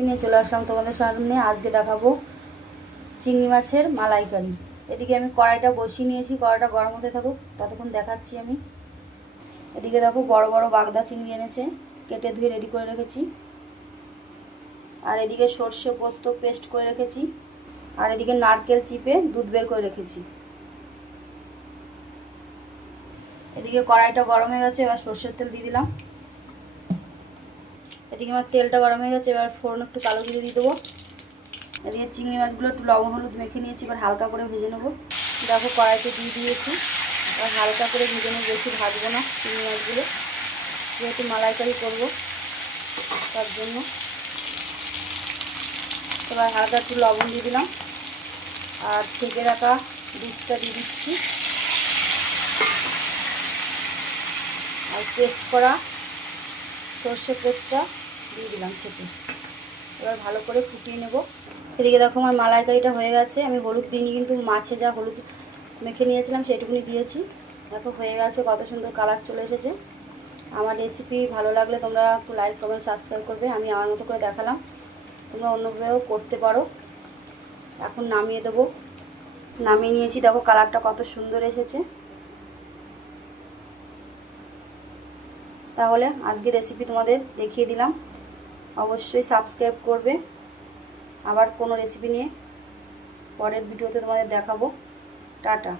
Recipe নিয়ে চলে আসলাম তোমাদের সামনে। আজকে দেখাবো চিংড়ি মাছের মালাইকারি। এদিকে আমি কড়াইটা বসিয়ে নিয়েছি, কড়াইটা গরম হতে থাকুক, ততক্ষণ দেখাচ্ছি আমি। এদিকে দেখো বড় বড় বাগদা চিংড়ি এনেছে, কেটে ধুয়ে রেডি করে রেখেছি। আর এদিকে সর্ষে পোস্ত পেস্ট করে রেখেছি। আর এদিকে নারকেল চিপে দুধ বের করে রেখেছি। এদিকে কড়াইটা গরম হয়ে গেছে, এবার সর্ষের তেল দিয়ে দিলাম। এদিকে আমার তেলটা গরম হয়ে গেছে, এবার ফোড়ন একটু কালো জিরে দিয়ে দেবো। এদিকে চিংড়ি মাছগুলো একটু লবণ হলুদ মেখে নিয়েছি, এবার হালকা করে ভেজে নেবো। দেখো কড়াইতে দিয়ে দিয়েছি, এবার হালকা করে ভেজে নেবো, বেশি ভাজবো না চিংড়ি মাছগুলো, যেহেতু মালাইকারি করবো তার জন্য। এবার হালকা একটু লবণ দিয়ে দিলাম, আর ছেঁকে রাখা দুধটা দিয়ে দিচ্ছি, আর পেস্ট করা সর্ষে পেস্টটা দিয়ে দিলাম ছেঁকে। এবার ভালো করে ফুটিয়ে নেব। এদিকে দেখো আমার মালাইকারিটা হয়ে গেছে। আমি হলুদ দিইনি, কিন্তু মাছে যা হলুদ মেখে নিয়েছিলাম সেটুকুনি দিয়েছি। দেখো হয়ে গেছে, কত সুন্দর কালার চলে এসেছে। আমার রেসিপি ভালো লাগলে তোমরা একটু লাইক কমেন্ট সাবস্ক্রাইব করবে। আমি আমার মতো করে দেখালাম, তোমরা অন্যভাবেও করতে পারো। এখন নামিয়ে দেবো। নামিয়ে নিয়েছি, দেখো কালারটা কত সুন্দর এসেছে। তাহলে আজকে রেসিপি তোমাদের দেখিয়ে দিলাম, অবশ্যই সাবস্ক্রাইব করবে। আবার কোনো রেসিপি নিয়ে পরের ভিডিওতে তোমাদের দেখাবো। টাটা।